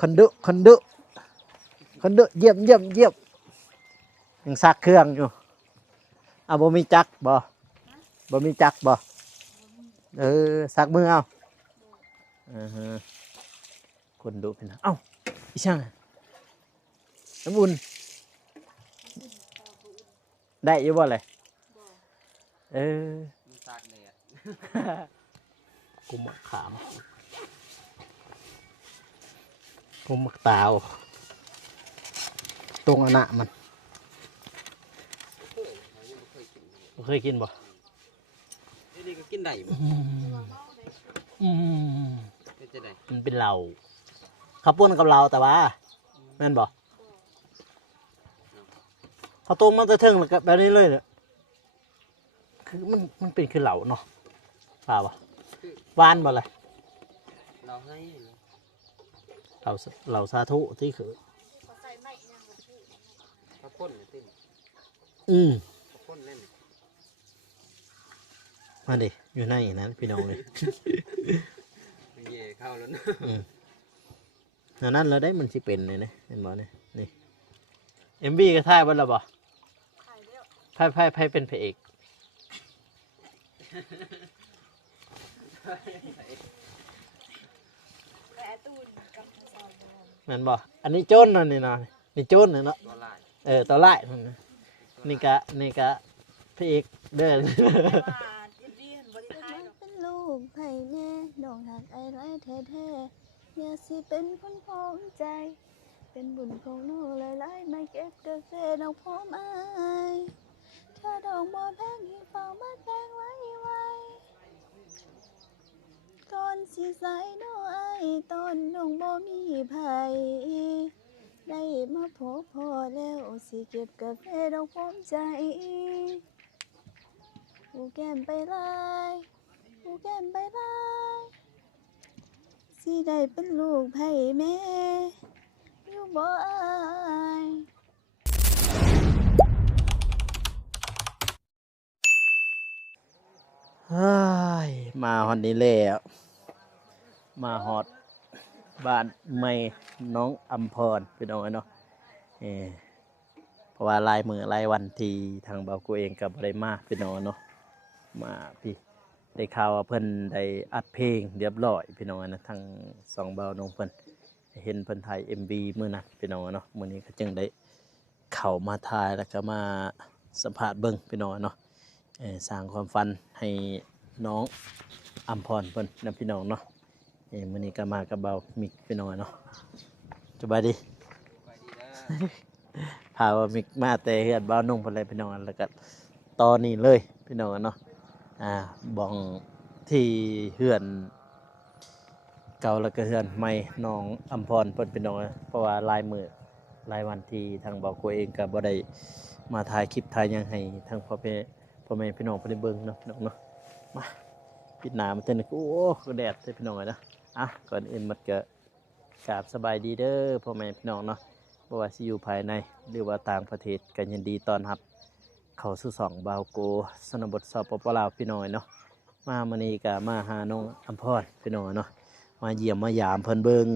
คนดุเยี่ยมยังซักเครื่องอยู่บ่มีจักบ่มีจักบ่ซักมือเอาคนดุเป็นอีช่างน้ำอุ่นได้อยู่บ่เลยตากแดดกุมขามกุมตาวตรงอันน่ะมันเคยกินบ่นี่ก็กินได้บ่เป็นจะได้มันเป็นเหล้าข้าวปุ้นกับเราแต่ว่าแม่นบ่เขาต้มมันจะเทิงแบบนี้เลยเนี่ยคือมันเป็นคือเหล้าเนาะเปล่าบ่หวานบ่เลยเราให้เหล้าสาธุที่คือข้าวข้นเนี่ยติ้งข้าวข้นเล่นมาดิอยู่ในนั้นพี่น้องเลยเย่เข้าแล้วนะนั่นเราได้มันสิเป็นเลยนะเห็นบ่เนี่ยนี่MVก็ถ่ายบ่ล่ะบ่ไพ่เป็นพระเอกนั่นบ่อันนี้โจนนั่นนี่เนาะนี่โจนเนาะตัวไล่นี่กะพระเอกเด้อเป็นลูกไผ่แน่ดองหักไอ้ไรแท้ๆอย่าสิเป็นคนพร้อมใจเป็นบุญของน้องหลายๆมาเก็บกาแฟดอกพร้อมอายถ้าดอกบัวแพงให้เฝ้ามาแพงไว้ก่อนสิใส่น้ออายตอนน้องบ่มีไผได้มาพบพอแล้วสิเก็บกาแฟดอกพร้อมใจหูแก้มไปลายสิได้เป็นลูกไผ่แม่อยู่บ่อายมาฮอดนี้แล้วมาฮอดบ้านใหม่น้องอัมพรพี่น้องเนาะเพราะว่าลายมือลายวันที่ทางเบากูเองกับอะไรมาพี่น้องเนาะมาพี่ได้ข่าวว่าเพิ่นได้อัดเพลงเรียบร้อยพี่น้องนะทางสองเบาน้องเพิ่นเห็นเพิ่นถ่าย MV มื้อนั้นพี่น้องเนาะมื้อนี้ก็จึงได้เข้ามาถ่ายแล้วก็มาสัมภาษณ์เบิ่งพี่น้องเนาะสร้างความฝันให้น้องอัมพรเพิ่นนำพี่น้องเนาะมื้อนี้ก็มากับเบามิกพี่น้องเนาะสบายดีพาว่ามิกมาแต่เฮือนเบานุ่งเพิ่นเลยพี่น้องแล้วก็ตอนนี้เลยพี่น้องเนาะบ้องที่เฮือนเก่าแล้วก็เฮือนใหม่น้องอัมพรเพิ่นพี่น้องเพราะว่าลายมือลายวันที่ทางเบาโกเองก็บ่ได้มาถ่ายคลิปถ่ายหยังให้ทางพ่อแม่พี่น้องเพิ่นได้เบิ่งเนาะพี่น้องเนาะมาปิดหน้ามันเต้นโอ้ก็แดดเด้พี่น้องเนาะก่อนอื่นมันก็กราบสบายดีเด้อพ่อแม่พี่น้องเนาะบ่ว่าสิอยู่ภายในหรือว่าต่างประเทศก็ยินดีต้อนรับเข้าสู่สองบาวโกสนบทสปปลาวพี่น้อยเนาะมามื้อนี้ก็มาหาน้องอัมพรพี่น้อยเนาะมาเยี่ยมมายามเพิ่นเบิ่ง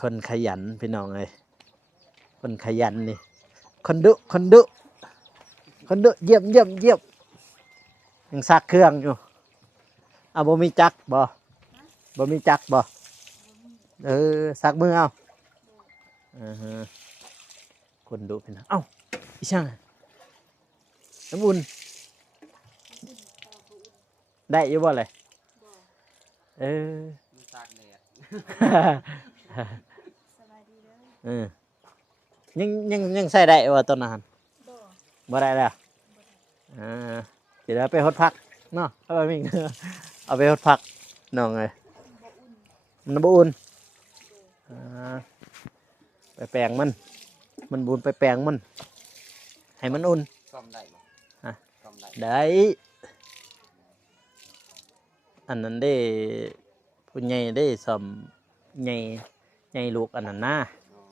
คนขยันพี่น้องเอ้ยคนขยันนี่คนดุเยี่ยมยังซักเครื่องอยู่บ่มีจักบ่มีจักบ่ซักมือเอาคนดุพี่น้องอีช่างน้ำอุ่นได้อยู่บ่เลยตากแดดสบายดีเด้อยังใส่ได้ว่าต้นอาหารบ่ได้แล้วเดี๋ยวไปฮดพักเนาะเอาไปมิ่งเอาไปฮดพักน้องเลยมันบ่อุ่นไปแปลงมันบุญไปแปลงมันให้มันอุ่นซ่อมได้บ่ซ่อมได้ได้อันนั้นได้ผู้ใหญ่ได้ซ่อมใหญ่ลูกอันนั้นนะ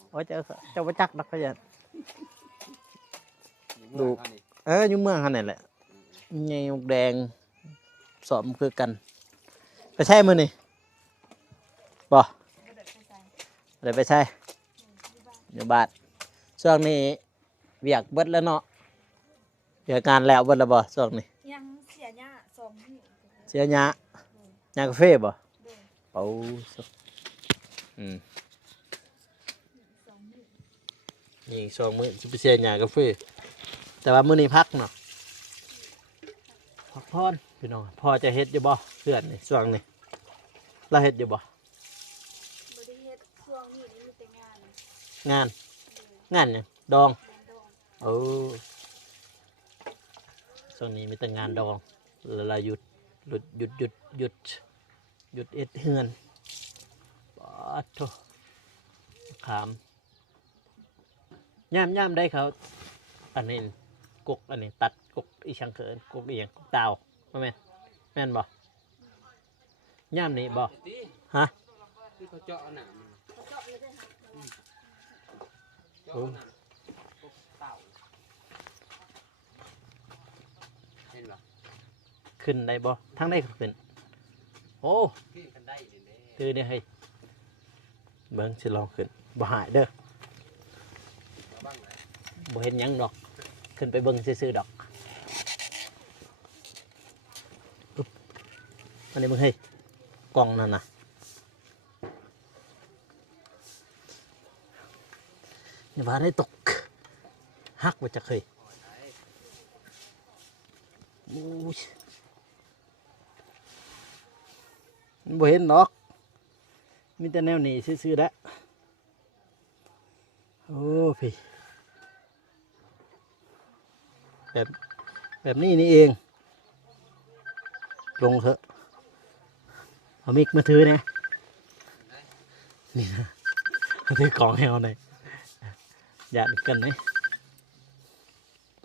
โอ้เจ้าบ่จักนักก็จะลูกอยู่เมืองหั่นนี่แหละใหญ่แดงซ่อมคือกันไปใช่มื้อนี่บ่ เลยไปใช่อยู่บ้านช่วงนี้เวียกเบิดแล้วเนาะเวียกงานแล้วเบิดแล้วบ่ช่วงนี้ ยังเสียหน้า2 มื้อ เสียหยะหยากาแฟบ่ โดย เป่าสุอืม 2 มื้อ นี่2 มื้อสิไปเสียหยากาแฟแต่ว่ามื้อนี้พักเนาะพักพรพี่น้องพอจะเฮ็ดอยู่บ่เพื่อนนี่ช่วงนี้เราเฮ็ดอยู่บ่ บ่ได้เฮ็ดช่วงนี้มีแต่งาน งาน โดย งานเนี่ยดอง แม่นดอง โอ้ช่วงนี้มีแต่งานดองแล้วเราหยุดเอ็ดเฮือนปาดโถขามย่ำได้เขาอันนี้กกอันนี้ตัดกกอีช่างเขินกกอีหยังกกเตาบ่แม่นบ่ย่ำนี่บ่ ตี ฮะ ที่เขาเจาะหนาม เขาเจาะเลยได้ค่ะ เจาะหนามพวกเต่าเห็นปะ ขึ้นได้บ่ทั้งได้ก็ขึ้นโอ้ ขึ้นกันได้เลยแน่ คือเนี่ยเฮ้ยเบิ่งสิลองขึ้นบ่หายเด้อ เอาบ้างไหม บ่เห็นหยังดอก ขึ้นไปเบิ่งซื่อๆดอกอึ๊บอันนี้มึงเฮ้ยกล่องนั่นน่ะอย่าว่าได้ตกหักมาจากเคยโอ้ยมันบ่เห็นดอก มีแต่แนวนี้ซื่อๆแล้วโอ้พี่แบบนี้นี่เอง ลงเถอะเอามิกมาถือนะนี่นะมาถือกล่องให้เอาหน่อยอย่าดึกกันนะ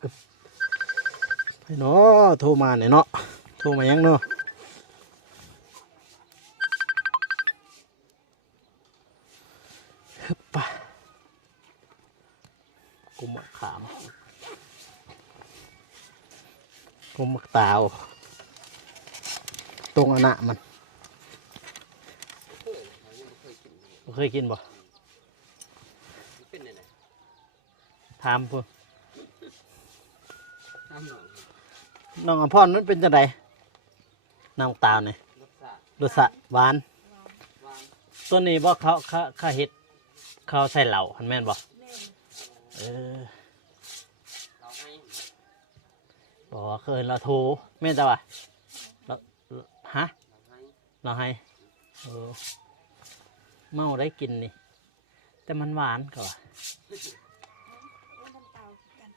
อึ๊บไปเนาะโทรมาหน่อยเนาะโทรมายังเนาะฮึบปะกุมมะขามกุมมะตาวตรงอันน่ะมัน เคยเขายังไม่เคยกินเลยบ่เคยกินบ่ มันเป็นยังไง ถามพุ่น น้ำหนอง น้องอภรนั้นเป็นจังไดน้องตาวนี่ รสชาติ รสชาติหวาน หวาน ตัวนี้บ่เขาเฮ็ดเขาใส่เหล้าหันแม่นบ่ แม่น เออ เราให้ บ่เคยเราโทรแม่นจ้ะวะเราฮะ เราให้ เราให้เออเมาได้กินนี่ แต่มันหวานก็ว่า เอาน้ำเปล่ากัน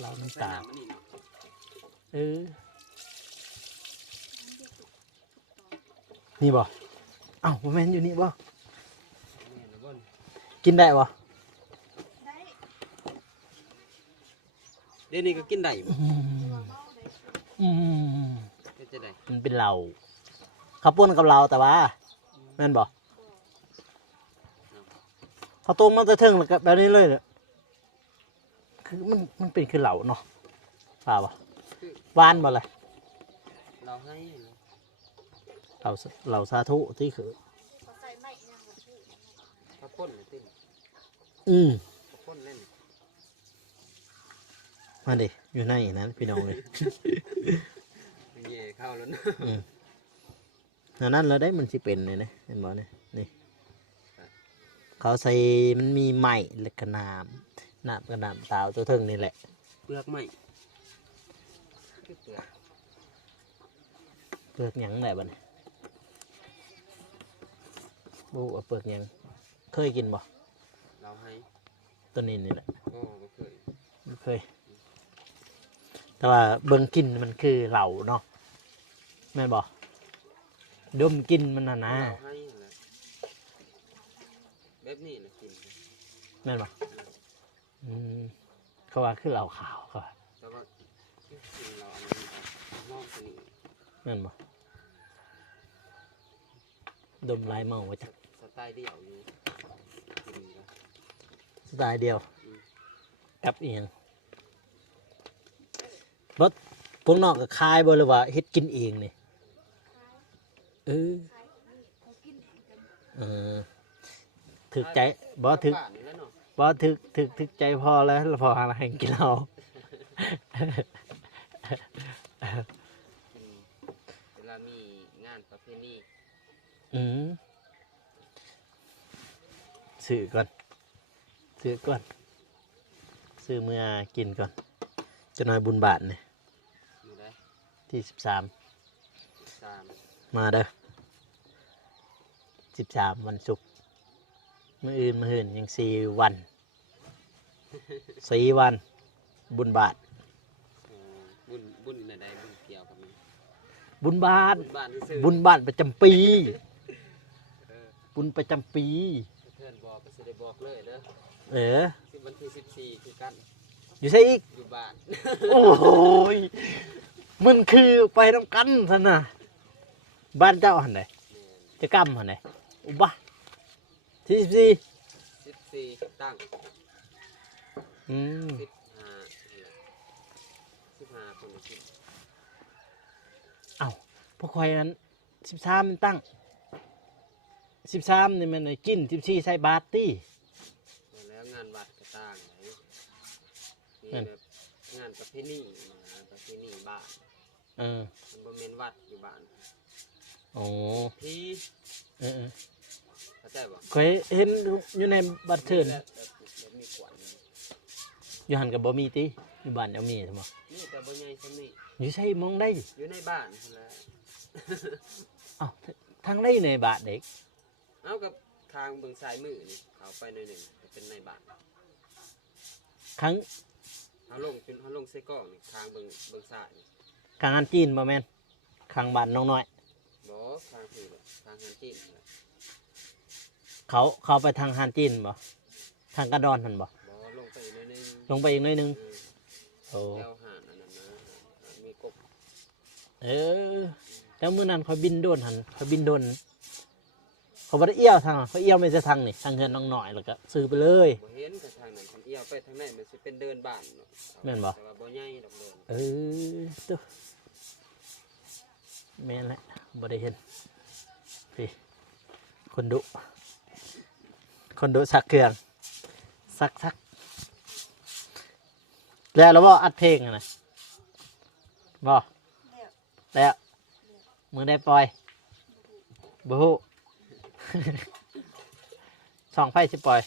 เราน้ำ ใส่ ตาล น้ำมันนี่เนาะ เออนี่บ่เอ้าบ่แม่นอยู่นี่บ่ แม่นะบ่น กินได้บ่ ได้ เดี๋ยวนี้ก็กินได้บ่ อืมอืม ก็จะได้ มันเป็นเหล้าเขาวปุ้นกับเราแต่ว่าแม่นบ่เขาต้มมาแต่เทิงแล้วก็แบบนี้เลยเนี่ยคือมันเป็นคือเหล้าเนาะป่าบ่ คือ หวานบ่เลย เราให้ เหล้าสาธุที่คือ เขาใส่ไม้ยังบ่พูด ข้าวป้นเลยติ้ง อืม ข้าวป้นเล่น มาดิอยู่ในนั้นพี่น้องเลย เย่เข้าแล้วนะ อืมอันนั้นเราได้มันสิเป็นเลยนะเห็นบ่เนี่ยนี่เขาใส่มันมีไหมและกระน้ำกระน้ำตาวตัวเทิงนี่แหละ เปลือกไหมคือเปลือก เปลือกหยังแหละบ่เนี่ยบูว่าเปลือกหยังเคยกินบ่ เราให้ ตัวนี้นี่แหละ ก็บ่เคย ไม่เคย แต่ว่าเบิ่งกินมันคือเหล่าเนาะแม่นบ่ดมกินมันน่ะนะ เราให้แหละแบบนี้นะกิน แม่นบ่อืมเขาว่าคือเหล่าขาวเขาว่า แต่ว่ากินเราเอามองตัวนี้ แม่นบ่ดมลายเมาไว้จัก สไตล์เดียวอยู่กินก็ สไตล์เดียวกับอีหยังรถพวกนอกก็คายบ่หรือว่าเฮ็ดกินเองนี่เออ ขายนี่เขากินเองกัน เออ ถึกใจบ่ถึก บ้านนี่แหล้วเนาะ บ่ถึกใจพอแล้วพอหาอะไรกินเอา กินเวลามีงานประเพณี อืมซื้อก่อนซื้อเมื่อกินก่อนจะน้อยบุญบาทเนี่ย อยู่ได้ ที่13 3 มาเด้อ13วันศุกร์มื้ออื่นยัง4 วัน 4 วัน บุญบาท บุญในใดบุญเกี่ยวกับมัน บุญบาท บุญบ้านซื่อ บุญบาทประจำปี เออ บุญประจำปี เพื่อนบอกก็สิได้บอกเลยเด้อ เออ วันที่14คือกัน อยู่ใช่อีก อยู่บ้าน โอ้โหยมันคือไปน้ำกันท่านน่ะบ้านเจ้าหันไหนจะกำหันไหนอุบะที่14ตั้ง อืม 15คนกิน เอ้าพวกคอยนั้น13มันตั้ง13นี่มันไอ้กิน14ใส่บาตรตี้ แล้วงานวัดก็ต่างไหนนี่ นั่น แบบงานประเพณีประเพณีบ้าน เออ มันบ่แม่นวัดอยู่บ้าน โอ้ พี่ เออ เข้าใจบ่ คอยเห็นอยู่ในบัตรเทิน แบบมีขวัญ อยู่หันกับบ่มีติอยู่บ้านเอามีใช่ไหม นี่แต่บ่ใหญ่ซ้ำนี่ อยู่ใช่มองได้ อยู่ในบ้านนั่นแหละ เอ้าทางได้ในบาทเด็ก เอากับทางเบิ่งซ้ายมือนี่เขาไปหน่อยหนึงจะเป็นในบ้าน ครั้ง เฮาลงใส่กล้องนี่ทางเบิ่งซ้ายนี่ ครั้งอันจีนบ่แม่นครั้งบ้านน้องน้อย บ่ทางคือแบบทางงานจีนนั่นแหละ เขาไปทางฮานจีนบ่ทางกระดอนมันบ่ บ่ลงไปอีกหน่อยหนึง ลงไปอีกหน่อยหนึง เออ โอ้ แถวหาดอันนั้นนะมีกบ เออแล้วมื้อนั้นเขาบินโดนหันเขาบินโดนเขาบ่ได้เอี้ยวทางนั้นเขาเอี้ยวไม่ใช่ทางนี่ทางเฮือนน้องน้อยแล้วก็ซื้อไปเลย บ่เห็นกับทางนั้นคันเอียวไปทางไหนมันสิเป็นเดินบ้านเนาะ แม่นบ่ แต่ว่าบ่ใหญ่ดอกเดิน เออตัวแม่นแหละบ่ได้เห็นพี่คนดุสักเครื่องสักแล้วบ่อัดเพลงอะนะบ่ แล้ว แล้วมึงได้ปล่อยบ่ฮู้ สองไฟสิปล่อย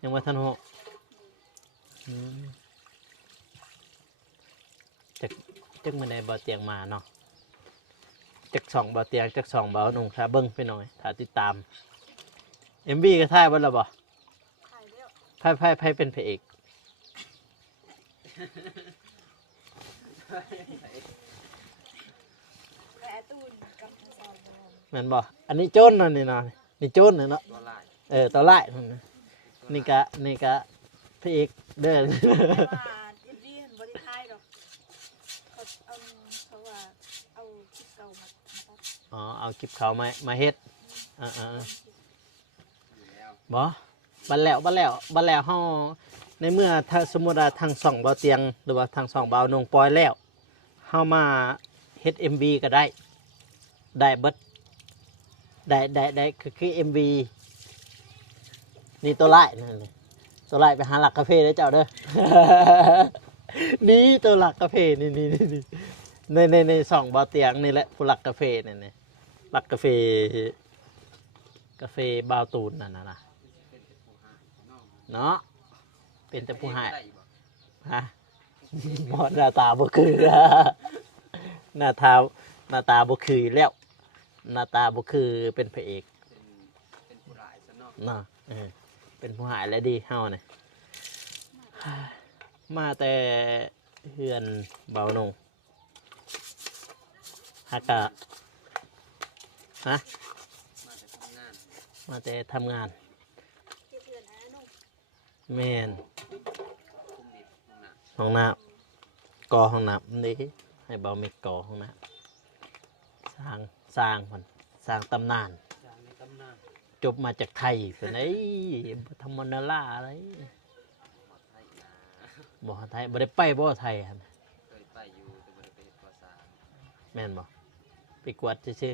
ยังบ่ทันฮู้อืมจักมื้อใดบ่เตียงมาเนาะจักสองบ่เตียงจักสองบ่นุ่งถ้าเบิ่งไปหน่อยถ้าติดตาม MV ก็ถ่ายเบิดแล้วบ่ ถ่ายแล้ว ไผเป็นพระเอก และอาตูนกับทางซอนบ่ แม่นบ่อันนี้โจรนั่นนี่เนาะนี่โจรน่ะเนาะ ตัวลาย ตัวร้ายนั่นน่ะนี่ก็พระเอกเด้อ แต่ว่าอินดี้เห็นบ่ได้ถ่ายดอกเขาว่าเอาคลิปเก่ามาตัด อ๋อเอาคลิปเขามาเฮ็ดอ่า อยู่แล้ว บ่บัดแล้วเฮาในเมื่อถ้าสมมุติว่าทางสองเบาเตียงหรือว่าทางสองเบานงปล่อยแล้วเฮามาเฮ็ด MV ก็ได้เบิดได้คือ MV นี่ตัวร้ายนั่นเลยตัวร้ายไปหาหลักกาแฟเด้อเจ้าเด้อ นี่ตัวหลักกาแฟนี่ในสองเบาเตียงนี่แหละผู้หลักกาแฟนี่หลักกาแฟบาวตูนนั่นน่ะนะ เป็นแต่ผู้หาน้อง เนาะเป็นแต่ผู้หาย ได้บ่ ฮะ หมอหน้าตาบ่คือ หน้าตาบ่คือแล้วหน้าตาบ่คือเป็นพระเอก เป็นผู้ร้ายซะเนาะ เนาะเป็นผู้หายแล้วดีเฮาเนี่ย มาแต่เฮือนเบานงฮักกะฮะ มาแต่ทำงาน มาแต่ทำงาน เก็บเพื่อนอานุ่ม แม่น คุมดิบห้องน้ห้องน้ำกอห้องน้ำนี่ให้เบาเมกกอห้องน้ำสร้างมันสร้างตำนาน ำจางในตำนาน จบมาจากไทยเป็นไอ้ธรรมนาล่าอะไร หมดไทยนะ บ่ไทยบ่ได้ไปบ่ไทยหั่น เคยไปอยู่แต่บ่ได้ไปเฮ็ดก่อสร้าง แม่นบ่ไปกวดซื่อ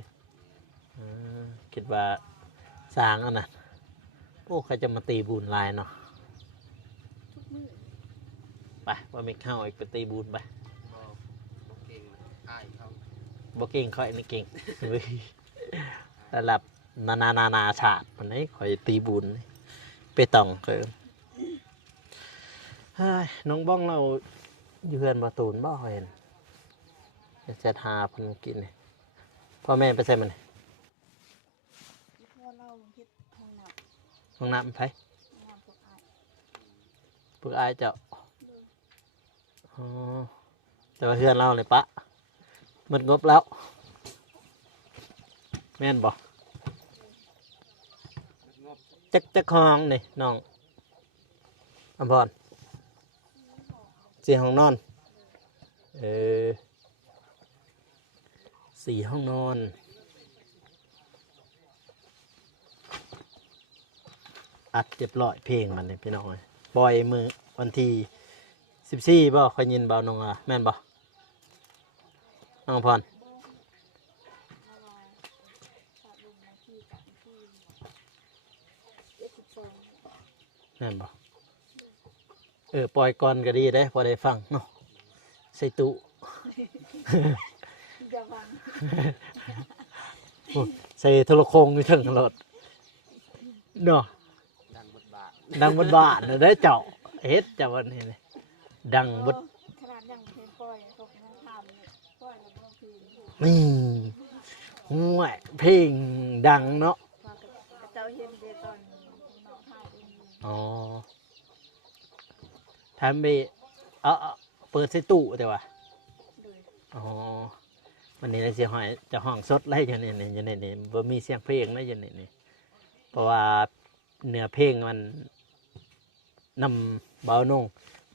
ๆคิดว่า สร้างอันนั้นพวกเขาจะมาตีบุญลายเนาะ ทุกมื้อ ไปว่าไม่เข้าอีกไปตีบุญไป บ่เก่งอ้ายเขา บ่เก่งเขาอันนี้เก่ง เฮ้ยระดับนาชาติมันนี้คอยตีบุญไปต่องเกินเฮ้ยน้องบ้องเราอยู่เฮือนประตูนบ่เห็นจะทาเพันกินนี่พ่อแม่ไปใส่มันนี่ ที่พ่อเล่าเฮ็ดห้องน้ ห้องน้ำไป ำน้ำพวกอ้าย พวกอายเจ้าอ๋อแต่ว่าเฮือนเราเลยปะหมันงบแล้วแม่นบ่ งบ จักห้องนี่น้องอำพร4 ห้องนอน4 ห้องนอนอัดเรียบร้อยเพลงมันเลยพี่น้องเอ้ยปล่อยมือวันที่14บ่ค่อยยินเบาน้องอ่ะแม่นบ่น้องอำพร เพราะว่าฝากลุงมาที่กับที่72 แม่นบ่ปล่อยก่อนก็ดีได้พอได้ฟังเนาะใส่ตู้ อย่าฟัง ใส่โทรโคงอยู่ถึงรถเนาะ ดังบทบาท ดังบนบ้านน่ะได้เจ้าเฮ็ดเจ้าวันนี้เลยดังบด ขนาดยังเพลงปล่อยเขาก็ยังทำเนี่ยปล่อยแล้วก็เพลง นี่ห่วยเพลงดังเนาะ ว่ากับเจ้าเห็นเดตอนน้องถ่ายเอง อ๋อทำไปเอาเปิดใส่ตู้แต่ว่า เลย อ๋อวันนี้เราจะห้องสดไล่อย่างนี้อย่างนี้นี่บ่มีเสียงเพลงนะอย่างนี้นี่เพราะว่าเนื้อเพลงมันนำเบาลง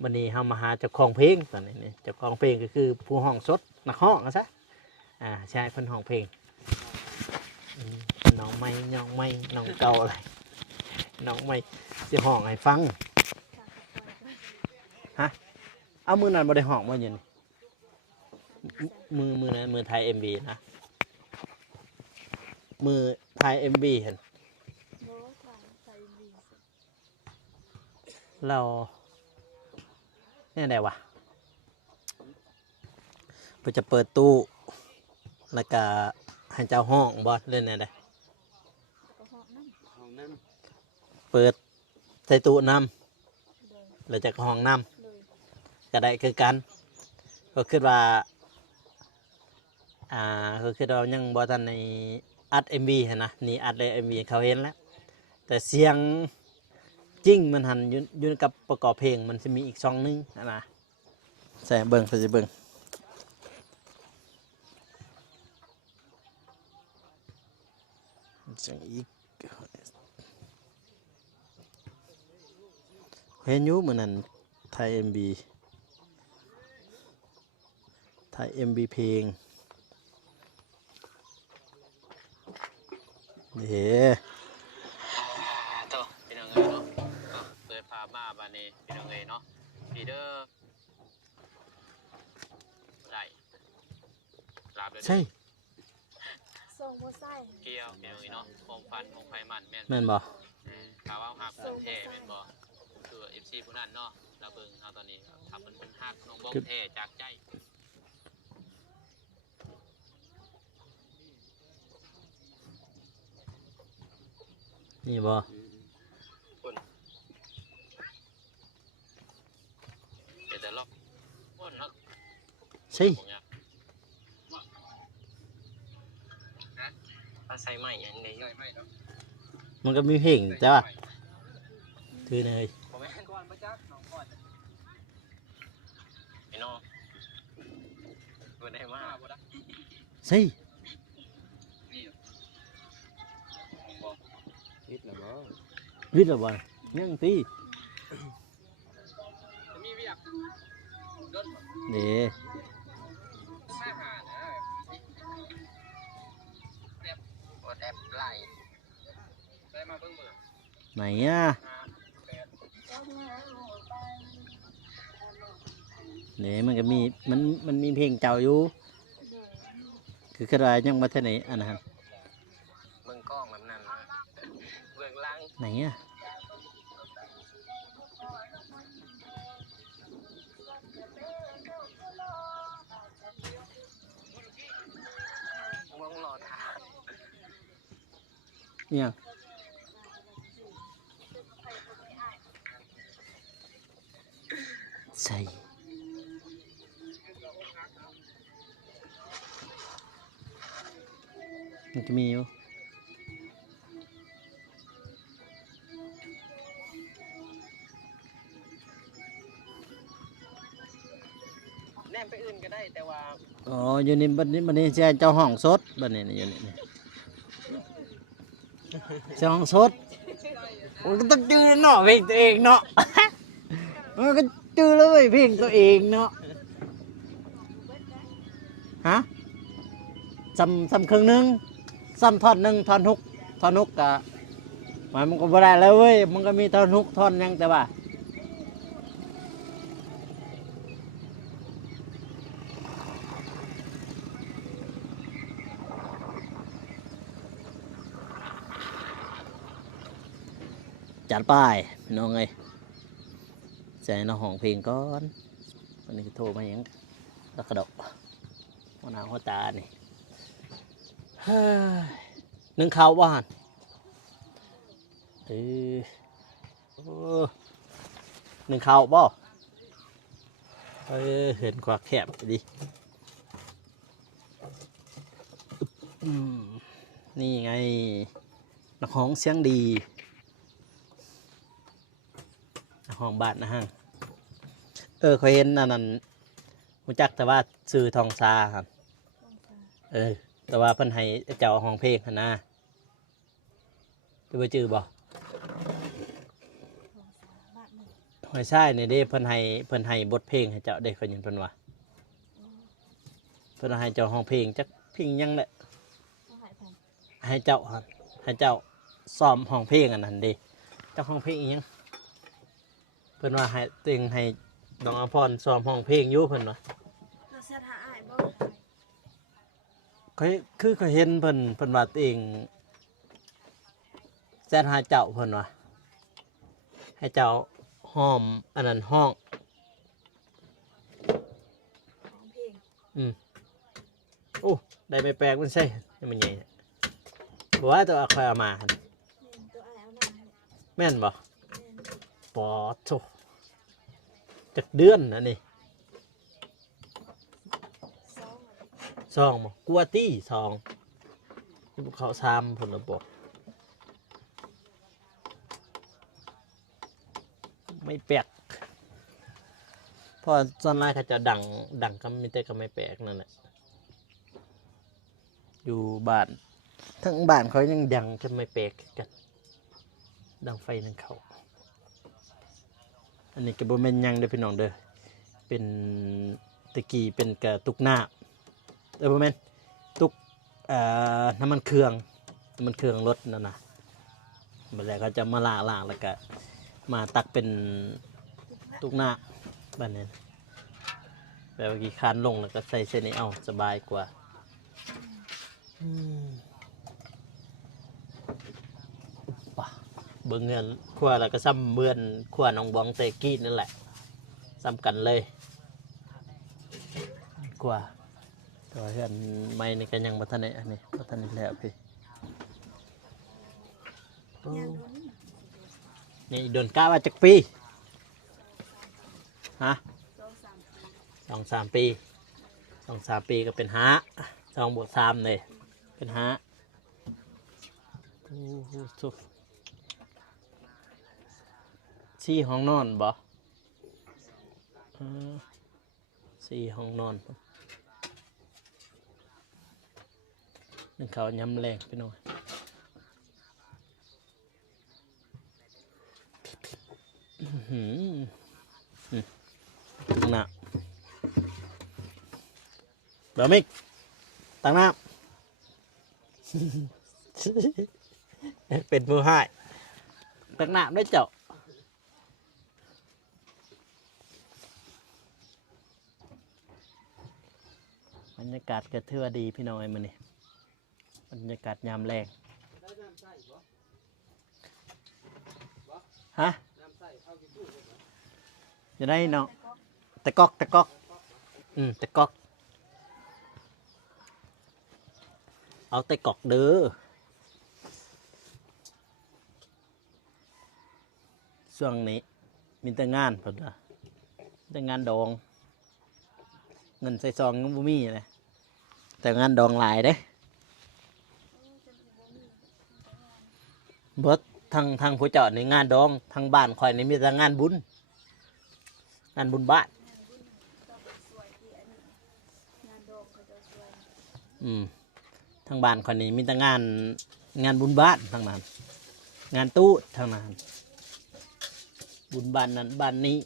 วันนี้เฮามาหาเจ้าของเพลงตอนนี้นี่เจ้าของเพลงก็คือผู้ห้องสดนักห้องนะซะใช่เพิ่นห้องเพลงน้องไม่น้องไม่น้องเก่าอะไรน้องไม่สิห้องให้ฟัง เอามือนั้นบ่ได้ห้องว่าอย่างนี้มือนั้นมือไทย MV นะมือไทย MV เห็น โน้ตถ่ายใส่ลิงก์ เราเนี่ยได้วะเพื่อจะเปิดตู้แล้วก็ให้เจ้าห้องบอสเล่นเนี่ยได้ แล้วก็ห้องนั่น ห้องนั้น เปิดใส่ตู้น้ เลย ำแล้วจะห้องน้ เลย ำก็ได้คือกัน ก็คิดว่าก็คือเรายังบอทันในอัด MV เห็นนะนี่อัดเลย MV เขาเห็นแล้ว แต่เสียงจริงมันหันอยู่กับประกอบเพลงมันจะมีอีกซองนึงนะใส่เบิ้งใส่เบิ้งจังอีกเห็นอยู่เหมือนนั้นไทย MB ไทย MB เพลงเด้ ตัวพี่น้องเอ้ยเนาะเปิดภาพมาบานนี้พี่น้องเอ้ยเนาะพีเดอร์ได้ลาบเลย ใช่ ส่งโบไส้ เกี่ยวพี่น้องเอ้ยเนาะของฟันของไฟมันแม่น แม่นบ่ ข่าวว่าหักคนแท้แม่นบ่คือ FC ผู้นั้นเนาะเราเบิ่งเฮาตอนนี้ทำเป็นหักน้องบ้องแท้จากใจ นี่บ่ คนเดี๋ยวจะล็อกคนเนาะ ใช่ ถ้าใส่ใหม่ยังไงใส่ใหม่เนาะ มันก็มีเพลงจ้ะคือเนย ผมไม่ให้ก่อนประจักษ์น้องก่อนไอ้น้องบ่ได้มาบ่ได้ ใช่ นิดละบ่ วิทย์ละบ่ยังตี มีเวียกรถ นี่ มาหานะแบบบ่แทบไหลได้มาเบิ่งเบิ่ง ไหนอ่ะนี่มันก็มีมันมีเพลงเจ้าอยู่ เลย คือคือว่ายังมาเท่าไหนอันนั้น เบิ่ง กล้องแบบนั้นนะเบื้องหล่าง ไหนอ่ะ มองรอทาง เนี่ยใส่มันจะมีอยู่ แนมไปอื่นก็ได้แต่ว่า อ๋ออยู่นี่บัดนี้ใช่เจ้าห้องสดบัดนี้อยู่นี่เจ้าห้องสดมันก็ต้องจื้อเนาะเพลงตัวเองเนาะ มันก็จื้อแล้วเว้ยเพลงตัวเองเนาะฮะซ้ำครึ่งหนึงซ้ำท่อนหนึ่งท่อนฮุกกะมันก็บ่ได้แล้วเว้ยมันก็มีท่อนฮุกท่อนหยังแต่ว่าจัดไปพี่น้องเอ้ยใส่น้องห้องเพลงก่อนวันนี้โทรมาหยังตะกระดกหัวหน้าหัวตานี่เฮ้ยนึ่งข้าวบ้านโอ้นึ่งข้าวบ่เห็นขวากแคบดิอืมนี่ไงนักร้องเสียงดีนักร้องบ้านนะฮะเขาเห็นอันนั้นรู้จักแต่ว่าซื้อทองซาครับแต่ว่าเพิ่นให้เจ้าห้องเพลงหั่นนะจะไปจื้อบ่หอยใช่นี่เด้เพิ่นให้บทเพลงให้เจ้าได้คนยินเพิ่นว่าเพิ่นให้เจ้าห้องเพลงจักเพลงหยังแหละให้เจ้าครับให้เจ้าซ้อมห้องเพลงอันนั้นเด้เจ้าห้องเพลงอีหยังเพิ่นว่าให้ตัวเองให้น้องอภรซ้อมห้องเพลงอยู่เพิ่นว่าเราเสียหาอ้ายบ่ เขาเห็นเพิ่นว่าตัวเองแซดหาเจ้าเพิ่นว่าให้เจ้าห้อมอันนั้นห้องของเพลง โอ้ได้ไม่แปลกมันใช่ให้มันใหญ่บอกว่าตัวคอยเอามาหั่น แม่นตัวอ้ายเอามาให้ แม่นบ่ แม่น ปอโถจักเดือนนะนี่ สอง ซองบ่กลัวตี้ซองที่พวกเขาซ้ำผลระบบไม่แปลกเพราะส่วนมากเขาจะดังก็มีแต่ก็ไม่แปลกนั่นแหละอยู่บ้านทั้งบ้านเขายังดังก็ไม่แปลกกันดังไฟนั่นเขาอันนี้ก็บ่แม่นหยังเด้อพี่น้องเด้อเป็นตะกี้เป็นกระตุกหน้าบ่แม่นตุกน้ำมันเครื่องรถนั่นน่ะบัดแล้วเขาจะมาล้างแล้วก็มาตักเป็นตุกหน้าบัดนี้แบบว่ากี่คันลงแล้วก็ใส่เส้นนี้เอาสบายกว่าป่ะเบิ่งเงินครัวแล้วก็ซ้ำเบือนครัวน้องบองเตกี้นั่นแหละซ้ำกันเลยกว่าแต่ว่าเพื่อนไม่นี่ก็ยังบ่ทันได้อันนี้บ่ทันได้แล้วพี่ ยังโดน นี่โดนก้าว่าจักปีฮะ 2-3 ปี 2-3 ปีก็เป็นหา2 บวก 3เลยเป็นหาโอ้โหสุดสี่ห้องนอนบ่สี่ห้องนอนนึ่งข้าวย้ำแรงไปหน่อยตั้งหน้าเบลมิกตั้งหน้า เป็นมือให้ตั้งหน้าด้วยเจ้าบรรยากาศก็ถือว่าดีพี่น้องไอ้มันนี่บรรยากาศยามแรง ฮะจะได้เนาะตะก๊อกตะก๊อกตะก๊อกเอาตะก๊อกเด้อช่วงนี้มีแต่งานเพิ่นน่ะแต่งานดองเงินใส่ซองก็บ่มีเลยแต่งานดองหลายเด้เบิดทางผู้เจ้าในงานดองทางบ้านข่อยนี่มีแต่งานบุญงานบุญบ้านทางบ้านข่อยนี่มีแต่งานบุญบ้านทางนั้นงานตู้ทางนั้นบุญบ้านนั้นบ้านนี้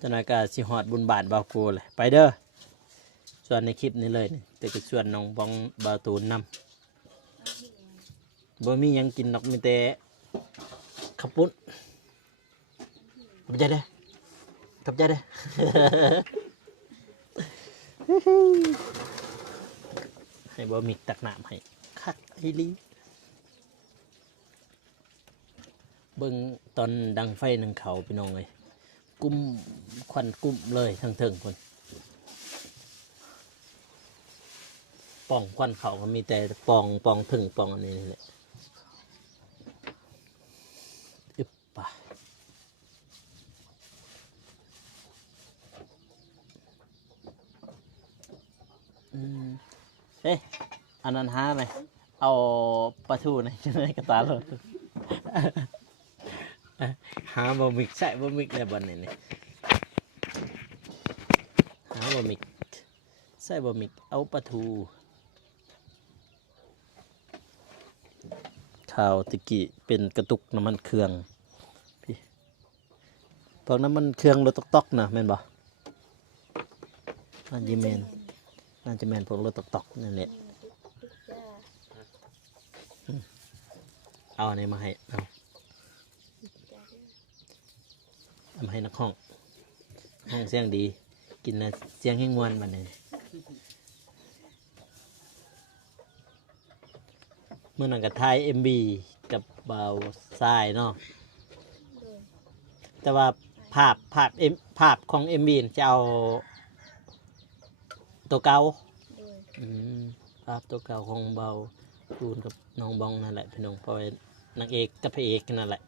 จังได๋ก็สิฮอดบุญบ้านบ่าวโกเลยไปเด้อส่วนในคลิปนี้เลยนี่แต่ก็ชวนน้องบองบ่าวตูนนำบ่มีหยังกินดอกมีแต่ข้าวปุ้นขอบใจเด้อขอบใจเด้อ ให้บ่มีตักน้ำให้คักอีหลีเบิ่งตอนดังไฟหนึ่งเขาพี่น้องเลยกุ้มควันกุ้มเลยทั้งเทิงคนป่องควันเขาก็มีแต่ปองถึงปองอันนี้นี่แหละอึบปะเอ๊ะอันนั้นหาไหมเอาปลาทูในกระตาเลย หาบะหมี่ใส่บะหมี่ในบันนี่หาบะหมี่ใส่บะหมี่เอาปลาทูข้าวตะกี้เป็นกระตุกน้ำมันเครื่องพี่พวกน้ำมันเครื่องรถตอกๆนะแม่นบ่น่าจะแม่นพวกรถตอกๆนั่นแหละเอาอะไรมาให้เอามาให้นักห้องเสียงดีกินนะเสียงแห้งมวนบัดนี้เมื่อนั้นก็ถ่าย MV กับเบาทรายเนาะแต่ว่าภาพของ MV จะเอาตัวเก่าภาพตัวเก่าของเบาตูนกับน้องบองนั่นแหละพี่น้องปอยนางเอกกับพระเอกนั่นแหละ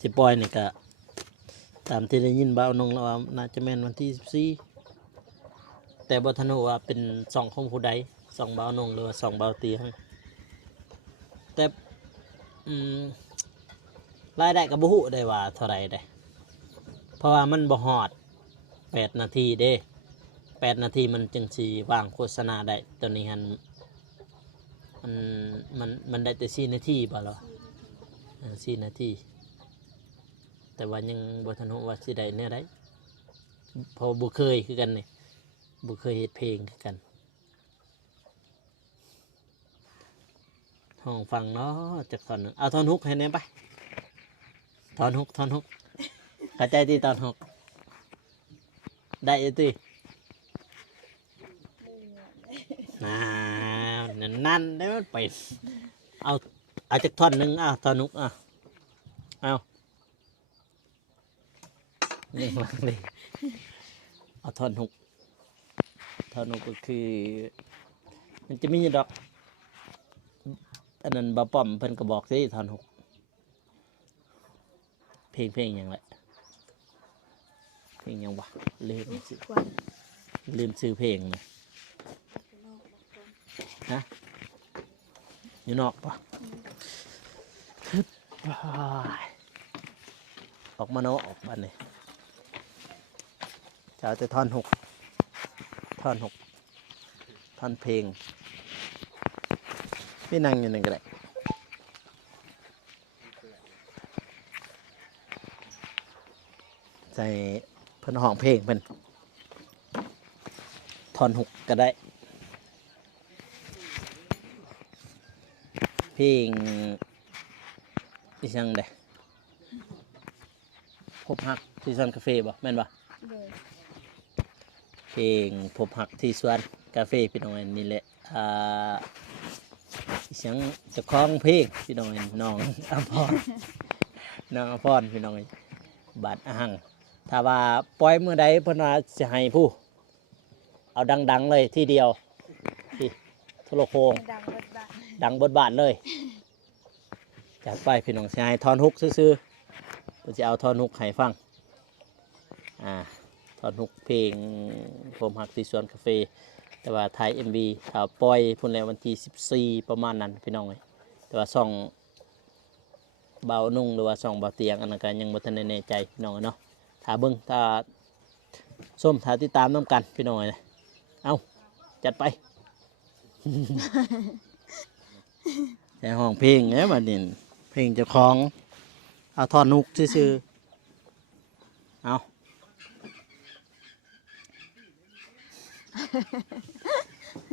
ที่ปอยนี่ก็ตามที่ได้ยินเบาน้องแล้วว่าน่าจะแม่นวันที่14แต่บ่ทันรู้ว่าเป็นสองของผู้ใดสองเบาน้องหรือว่าสองเบาเตียงแต่รายได้ก็บ่ฮู้ได้ว่าเท่าไหร่ได้เพราะว่ามันบ่ฮอด8 นาทีเด้8 นาทีมันจึงสิวางโฆษณาได้ตัวนี้หันมันได้แต่4 นาทีบ่ล่ะ4 นาทีแต่ว่ายังบ่ทันรู้ว่าสิได้แนวใดเพราะบ่เคยคือกันนี่บ่เคยเฮ็ดเพลงคือกันห้องฟังเนาะจักท่อนนึงเอาท่อนฮุกให้แน่ไปท่อนฮุกเข้าใจที่ท่อนฮุกได้อยู่ตินั่นได้มันไปเอาจากท่อนหนึ่งท่อนนุกเอานี่มาเลยเอาท่อนนุกก็คือมันจะมีดอกอันนั้นบะป้อมเพิ่นก็บอกสิท่อนนุกเพลงอย่างไรเพลงยังวะลืมชื่อเพลงเลยฮะอยู่นอกปะออกมาเนาะออกบ้านเลยจะเอาแต่ท่อนหกท่อนเพลงพี่นั่งอยู่นั่นก็ได้ใส่เพิ่นห้องเพลงเพิ่นท่อนหกก็ได้เพลงที่ช่างเด้พบฮักที่สวนกาแฟบ่แม่นบ่เพลงพบฮักที่สวนกาแฟพี่น้องนี่แหละที่ สียงเจะคล้าของเพลงพี่น้องน้องอภร น้องอภรพี่น้องบาดอาหังถ้าว่าปล่อยเมื่อใดเพิ่นว่าสิให้ผู้เอาดังๆเลยที่เดียวที่โทรโคง ดังเบิดบาน ดังบทบาทเลยจากไปพี่น้องสิให้ทอนฮุกซื่อๆเพิ่นจะเอาทอนฮุกให้ฟังทอนฮุกเพลงผมหักที่สวนกาแฟแต่ว่าไทย MV ถ้าปล่อยพุ่นแล้ววันที่14ประมาณนั้นพี่น้องเอ้ยแต่ว่าส่องเบานุ่งหรือว่าส่องเบาเตียงอันนั้นก็ยังบ่ทันได้แน่ใจพี่น้องเนาะถ้าเบิ่งถ้าส้มถ้าติดตามน้ำกันพี่น้องเอ้ยเอาจัดไป แต่ห้องเพลงเนี่ยบัดนี้เพลงเจ้าของเอาทอนฮุกซื่อๆเอา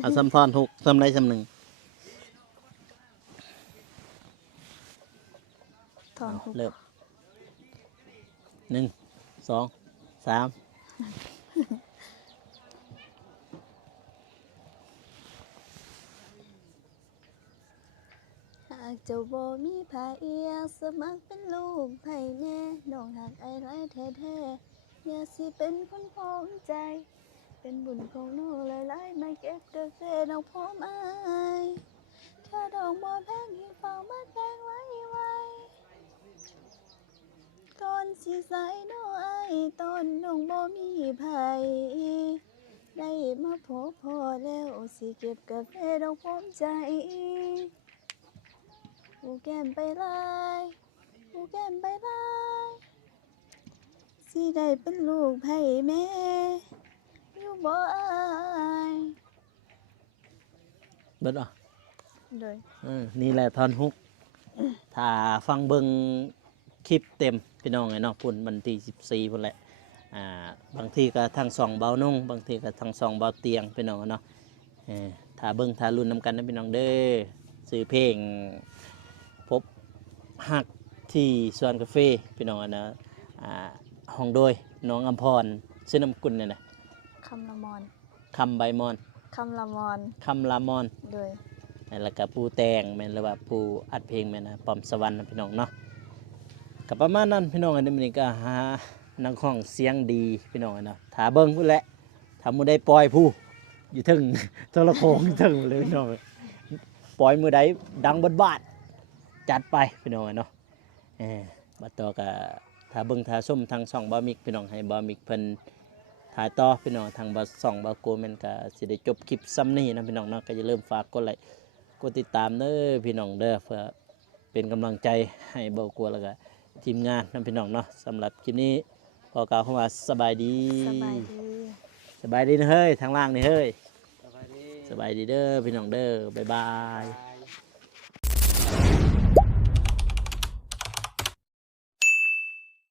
เอาซ้ำทอนฮุกซ้ำใดซ้ำหนึ่ง ถอนทุก เริ่ม1 2 3 หากเจ้าบ่มีไผอยากสมัครเป็นลูกไผแน่น้องหักไอ้ไรแท้ๆอย่าสิเป็นคนพร้อมใจ เป็นบุญของน้องหลายๆมาเก็บกาแฟน้องพร้อมอายถ้าดอกบ่แพงให้เฝ้ามาแตงไว้ก่อนสิใส่น้องอายตอนน้องบ่มีไผได้มาพบพอแล้วสิเก็บกาแฟดอกพร้อมใจหูแก้มไปลายหูแก้มไปลายสิได้เป็นลูกไผแม่อยู่บ่อาย เบิดอ่ะ โดย นี่แหละทอนฮุกถ้าฟังเบิ่งคลิปเต็มพี่น้องไงเนาะพุ่นวันที่14พุ่นแหละบางทีก็ทางสองเบานุ่งบางทีก็ทางสองเบาเตียงพี่น้องเนาะถ้าเบิ่งถ้ารุ่นนำกันนะพี่น้องเด้อซื้อเพลงพบฮักที่สวนกาแฟพี่น้องนะห้องโดยน้องอำพรซื้อนำกุลเนี่ยนะ คำละมอน คำใบมอน คำละมอน คำลามอน โดย แล้วก็ผู้แต่งแม่นหรือว่าผู้อัดเพลงแม่นนะปอมสวรรค์นะพี่น้องเนาะก็ประมาณนั้นพี่น้องอันนี้ก็หานักห้องเสียงดีพี่น้องเนาะถ้าเบิ่งพุ่นแหละถ้ามื้อใดปล่อยผู้อยู่ถึง โทรโขงถึงเลยพี่น้องปล่อยมื้อใดดังเบิดบาดจัดไปพี่น้องเนาะบัดต่อก็ถ้าเบิ่งถ้าชมทางช่องบ่มิกพี่น้องให้บ่มิกเพิ่นถ่ายต่อพี่น้องทางบ่ช่องบ่โกแม่นก็สิได้จบคลิปซ้ำนี้นะพี่น้องเนาะก็อย่าลืมฝากกดไลค์กดติดตามเด้อพี่น้องเด้อเพื่อเป็นกำลังใจให้บ่กลัวแล้วก็ทีมงานนะพี่น้องเนาะสำหรับคลิปนี้ขอกล่าวคำว่าสบายดี สบายดี สบายดีนะเฮ้ยทางล่างนี่เฮ้ย สบายดี สบายดีเด้อพี่น้องเด้อบ๊ายบาย บาย